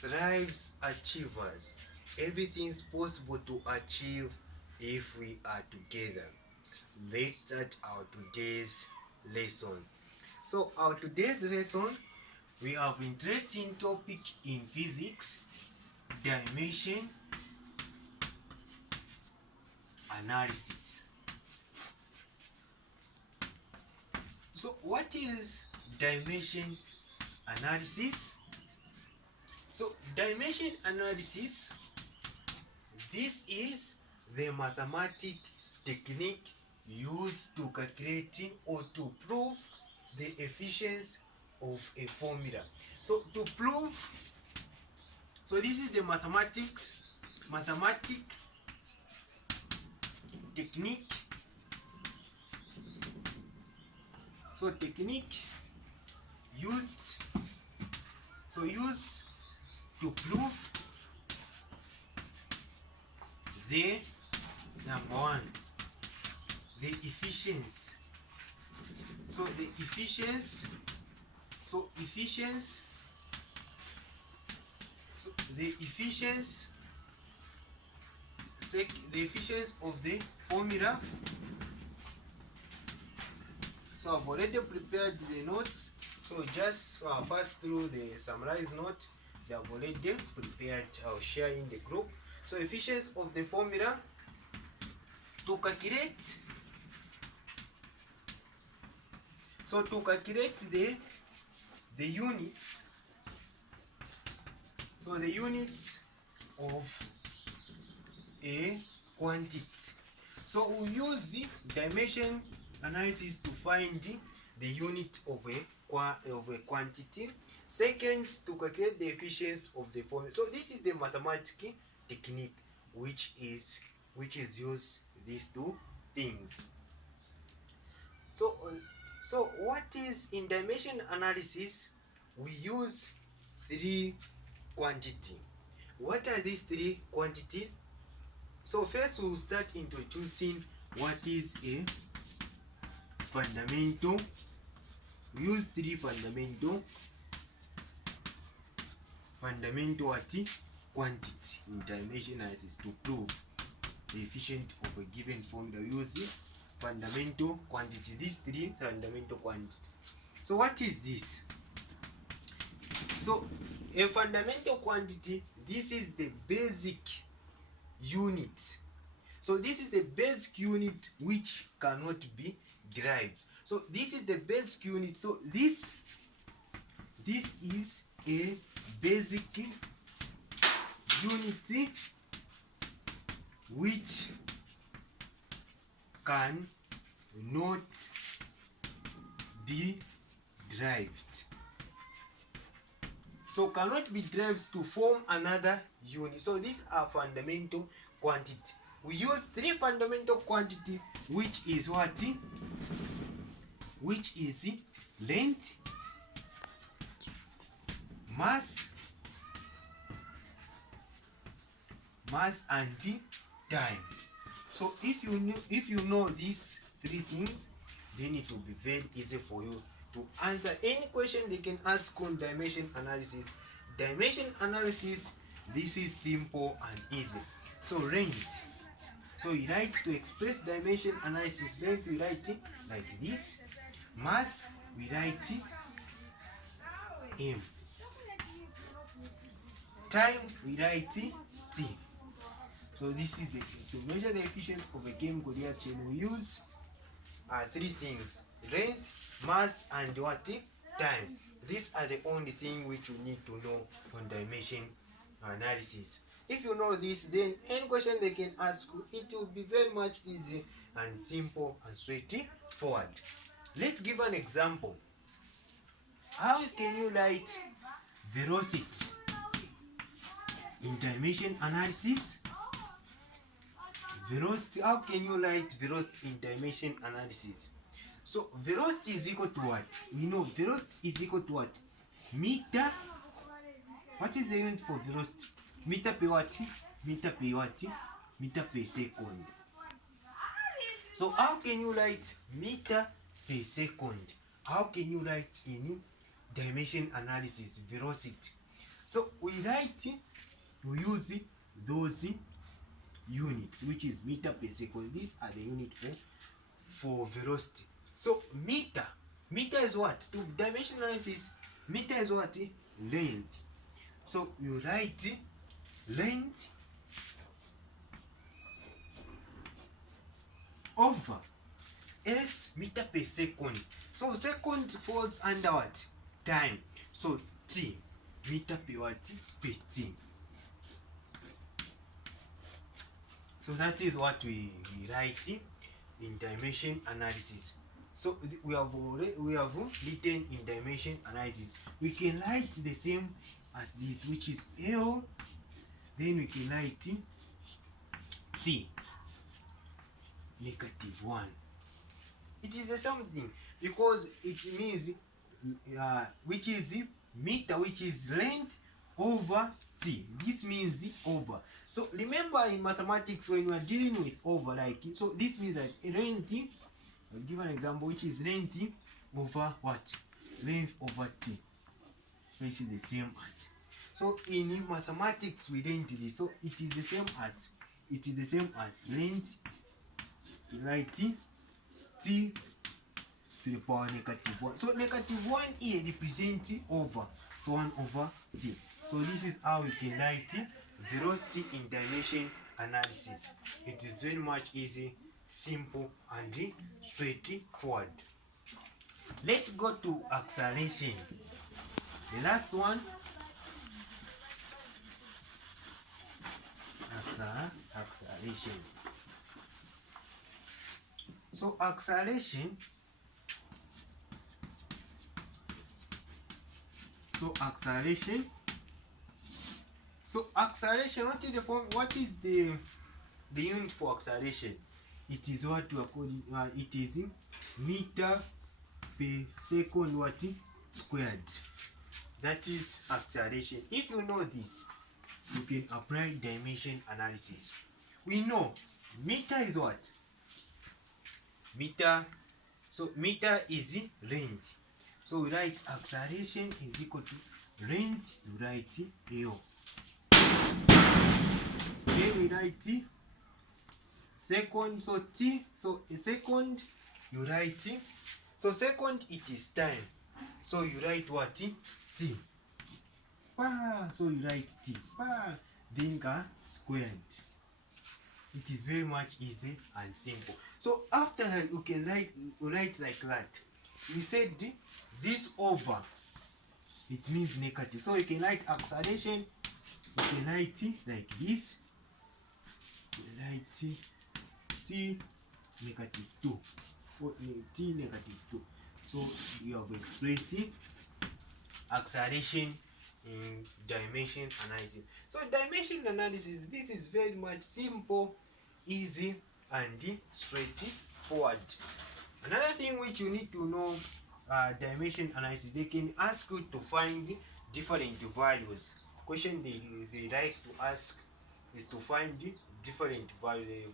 thrives achievers. Everything is possible to achieve if we are together. Let's start our today's lesson. So our today's lesson, we have interesting topic in physics, dimension analysis. So what is dimension analysis? So dimension analysis, this is the mathematic technique used to calculate or to prove the efficiency of a formula. So to prove, so this is the mathematic technique. So technique used to prove the number one, the efficiency. So the efficiency of the formula. So I've already prepared the notes, so just pass through the summarized note. They have already prepared. I'll share in the group. So efficiency of the formula to calculate. So to calculate the units. So the units of a quantity. So we'll use dimension analysis to find the unit of a quantity. Second, to calculate the efficiency of the formula. So this is the mathematical technique which is used these two things. So what is in dimension analysis? We use three quantity. What are these three quantities? So first we'll start introducing what is a fundamental. We use three fundamental quantity in dimension analysis to prove the efficiency of a given formula. We use fundamental quantity. These three fundamental quantity. So what is this? So a fundamental quantity, this is the basic unit. So this is the basic unit which cannot be derived. So this is the basic unit. So this is a basic unit which can not be derived. So cannot be derived to form another unit. So these are fundamental quantity. We use three fundamental quantities, which is what? Which is length, mass and time. So if you know these three things, then it will be very easy for you to answer any question they can ask on dimension analysis. Dimension analysis, this is simple and easy. So length. So you write to express dimension analysis. Length we write like this. Mass we write m. Time we write t. So this is to measure the efficiency of a game Goliath chain. We use three things: length, mass, and what? Time. These are the only thing which you need to know on dimension analysis. If you know this, then any question they can ask you, it will be very much easy and simple and straightforward. Let's give an example. How can you write velocity in dimension analysis? Velocity, how can you write velocity in dimension analysis? So velocity is equal to what? We know velocity is equal to what? Meter. What is the unit for velocity? Meter per what? Meter per what? Meter per second. So how can you write meter per second? How can you write in dimension analysis velocity? So we use those units, which is meter per second. These are the unit for velocity. So meter is what? To dimensionalize this, meter is what? Length. So you write length over s meter per second. So second falls under what? Time. So t, meter per what? Per t. So that is what we write in dimension analysis. So we have written in dimension analysis. We can write the same as this, which is L. Then we can write T -1. It is the same thing because it means which is meter, which is length over t. This means over. So remember in mathematics when you are dealing with over, like, so this means that length, I'll give an example, which is length over what? Length over t. So this is the same as. So in mathematics we didn't do this. So it is the same as length, right? T to the power -1. So -1 here represents over. So 1 over t. So this is how we can write velocity in dimension analysis. It is very much easy, simple, and straightforward. Let's go to acceleration. The last one. Acceleration. So acceleration. What is the unit for acceleration? It is what we are calling it is meter per second what squared. That is acceleration. If you know this, you can apply dimension analysis. We know meter is what? Meter. So meter is length. So we write acceleration is equal to length, you write L. Then we write second, so t. So a second you write, so second it is time. So you write what? T. So you write t. Then squared. It is very much easy and simple. So after that you can write like that. We said this over, it means negative. So you can write acceleration, you can write like this. You write t -2 for t -2. So you have expressed acceleration in dimension analysis. So dimension analysis, this is very much simple, easy, and straightforward. Another thing which you need to know, dimension analysis, they can ask you to find different values. Question they like to ask is to find different value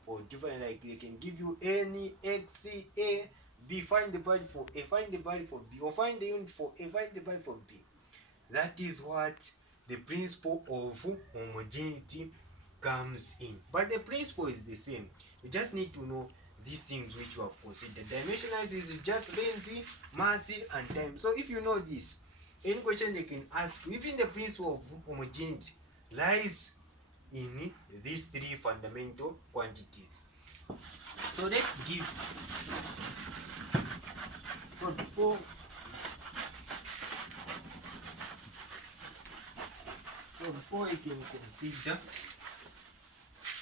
for different, like they can give you any x, a, b, find the value for a, find the value for b, or find the unit for a, find the value for b. That is what the principle of homogeneity comes in. But the principle is the same. You just need to know these things which you have considered. Dimension analysis is just length, mass, and time. So if you know this, any question they can ask you, even the principle of homogeneity lies in these three fundamental quantities. So let's give. So before you can consider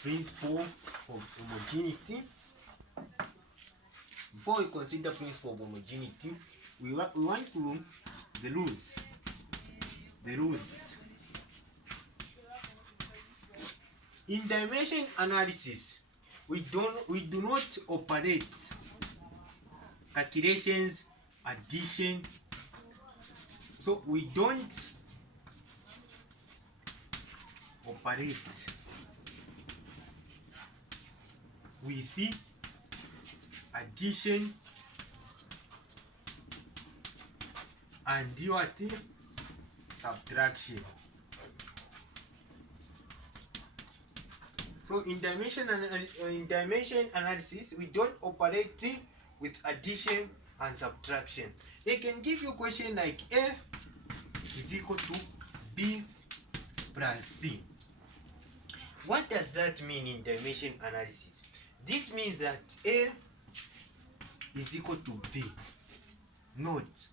principle of homogeneity, we want to know the rules. In dimension analysis, we do not operate calculations, addition. So we don't operate with addition and subtraction. So in dimension analysis, we don't operate with addition and subtraction. They can give you a question like A is equal to B plus C. What does that mean in dimension analysis? This means that A is equal to B. Note,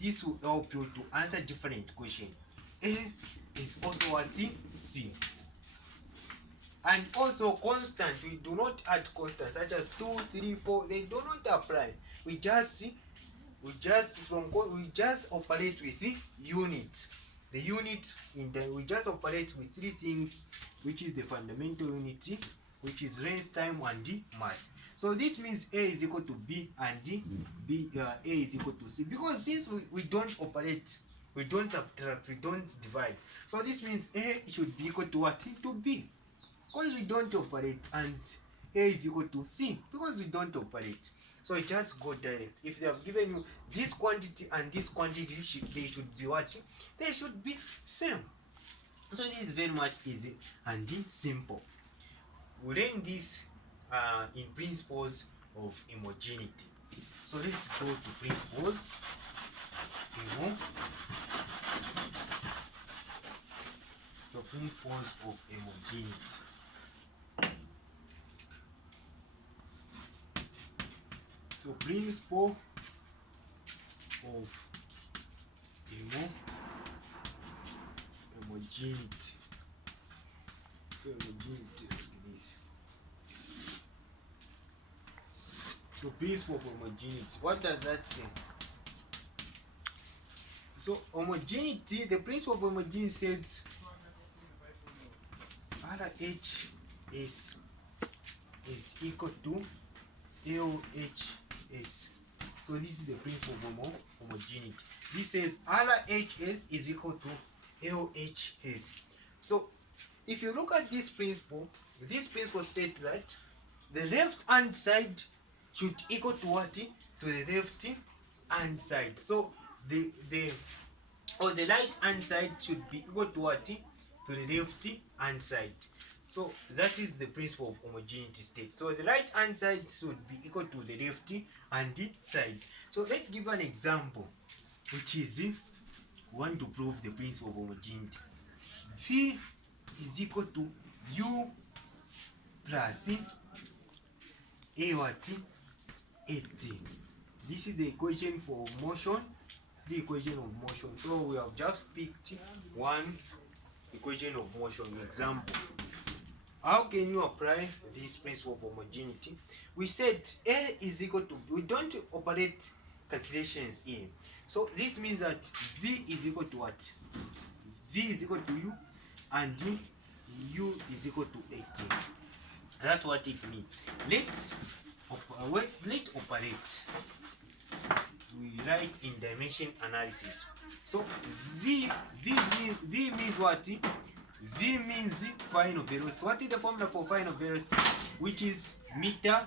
this will help you to answer different questions. A is also what? C. And also constant, we do not add constants such as 2, 3, 4. They do not apply. We just operate with the units. The unit we just operate with three things, which is the fundamental unity, which is length, time, and the mass. So this means A is equal to B and A is equal to C, because since we don't operate, we don't subtract, we don't divide. So this means A should be equal to what? To B. Because we don't operate, and A is equal to C because we don't operate. So just go direct. If they have given you this quantity and this quantity, they should be what? They should be same. So this is very much easy and simple. We learn this in principles of homogeneity. So let's go to principles. So principles of homogeneity. So principle of homogeneity. So homogeneity like this. So principle of homogeneity. What does that say? So homogeneity, the principle of homogeneity says RH is equal to LHS. So this is the principle of homogeneity. This says RHS is equal to LHS. So if you look at this principle states that the left hand side should equal to what? To the left hand side. So the right hand side should be equal to what? To the left hand side. So that is the principle of homogeneity state. So the right hand side should be equal to the left hand side. So let's give an example, which is we want to prove the principle of homogeneity. V is equal to U plus A what? AT. This is the equation for motion, the equation of motion. So we have just picked one equation of motion example. How can you apply this principle of homogeneity? We said A is equal to B. We don't operate calculations here. So this means that V is equal to what? V is equal to U, and U is equal to 18. That's what it means. Let's operate. We write in dimension analysis. So V means what? V means final velocity. What is the formula for final velocity? Which is meter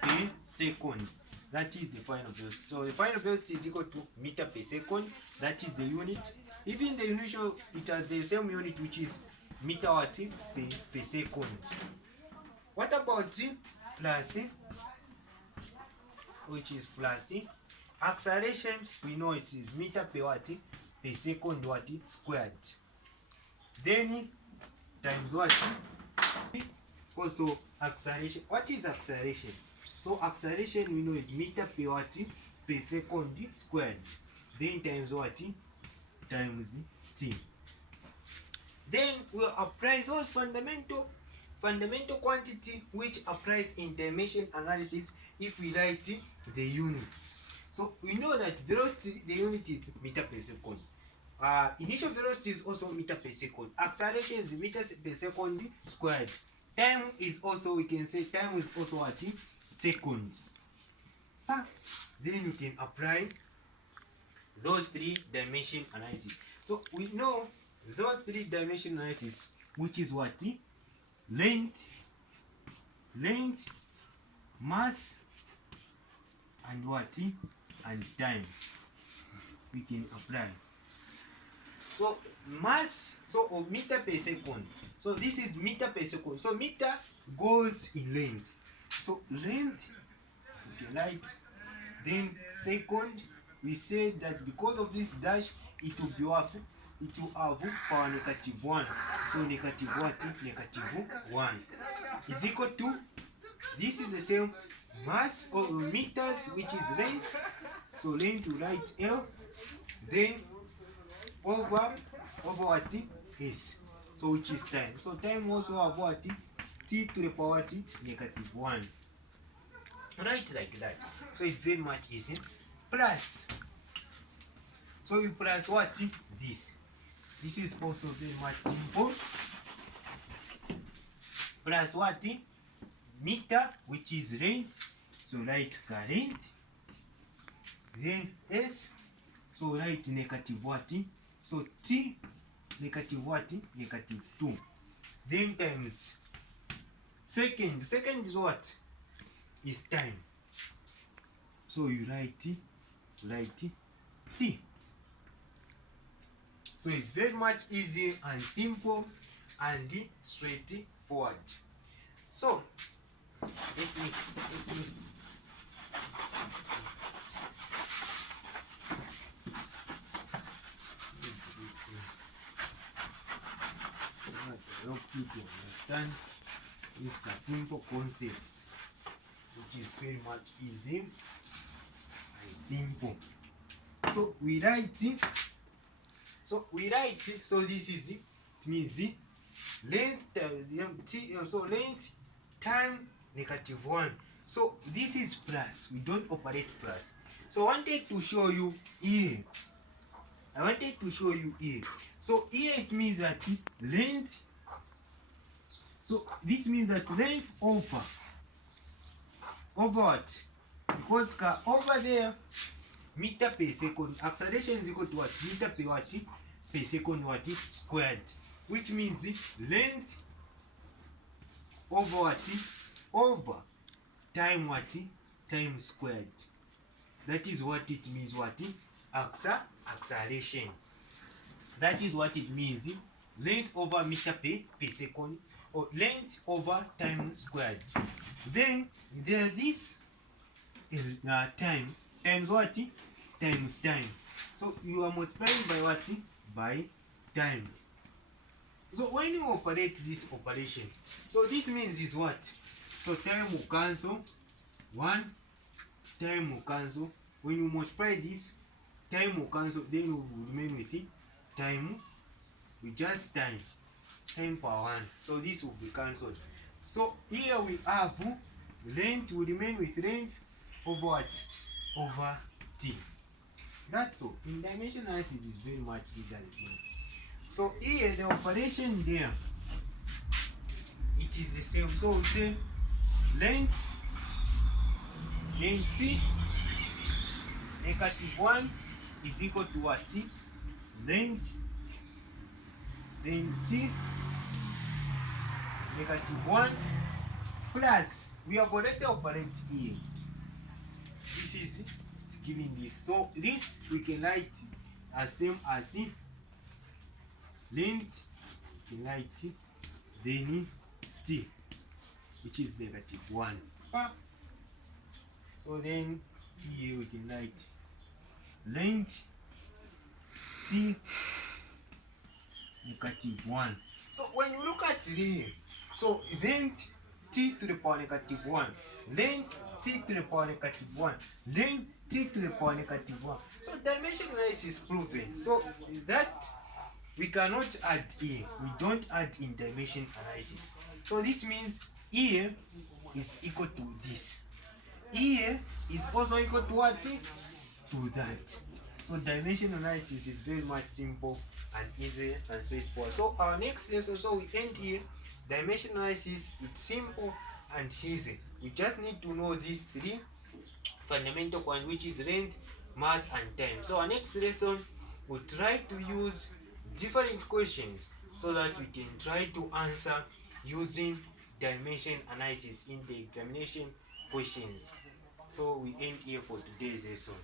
per second. That is the final velocity. So the final velocity is equal to meter per second. That is the unit. Even the initial, it has the same unit, which is meter what? Per second. What about plus? Which is plus acceleration? We know it is meter per what? Per second what? Squared. Then times what? Also acceleration. What is acceleration? So acceleration we know is meter per what? Per second squared. Then times what? Times t. Then we'll apply those fundamental quantity which applies in dimension analysis if we write the units. So we know that velocity, the unit is meter per second. Initial velocity is also meter per second. Acceleration is meters per second squared. Time is also, we can say time is also what? Seconds. Then you can apply those three dimension analysis. So we know those three dimension analysis, which is what? Length, mass, and what? And time. We can apply. So mass, so or meter per second. So this is meter per second. So meter goes in length. So length, okay, right? Then second, we said that because of this dash, it will be what? It will have power -1. So negative what? -1 is equal to, this is the same mass or meters, which is length. So length we write L, then over what? S. So which is time. So time also have what? T to the power -1. Right, like that. So it's very much easy. Plus, so you plus what? This. This is also very much simple. Plus what? Meter, which is length. So write current. Then S. So write negative what? So T, negative what? -2. Then times second. Second is what? Is time. So you write T. So it's very much easy and simple and straightforward. So let me help you to understand this simple concept, which is very much easy and simple. So we write it. So this is it. It means length, so length time -1. So this is plus. We don't operate plus. So I wanted to show you here. So here it means that length. So this means that length over what? Because over there, meter per second, acceleration is equal to what? Meter per what? Per second what? Squared. Which means length over what? Over time what? Time squared. That is what it means. What? Acceleration. That is what it means. Length over meter per second, or length over time squared. Then there this time times what? Times time. So you are multiplying by what? By time. So when you operate this operation, so this means is what? So time will cancel. 1 time will cancel. When you multiply this, time will cancel. Then we will remain with it. Time with just time power 1. So this will be cancelled. So here we have length will remain with length over what? Over t. That's all. In dimension analysis is very much easier. So here the operation there, it is the same. So we say length t -1 is equal to what? Length t -1 plus, we have already operated here. This is giving this. So this we can write as same as if length, we can write then t, which is -1. So then here we can write length t -1. So when you look at here, so length t to the power -1, length t to the power -1, length t to the power -1. So dimension analysis is proven. So that we cannot add here. We don't add in dimension analysis. So this means here is equal to this. Here is also equal to what? To that. So dimension analysis is very much simple and easy and straightforward. So our next lesson, so we end here. Dimension analysis, it's simple and easy. We just need to know these 3 fundamental points, which is length, mass, and time. So our next lesson, we'll try to use different questions so that we can try to answer using dimension analysis in the examination questions. So we end here for today's lesson.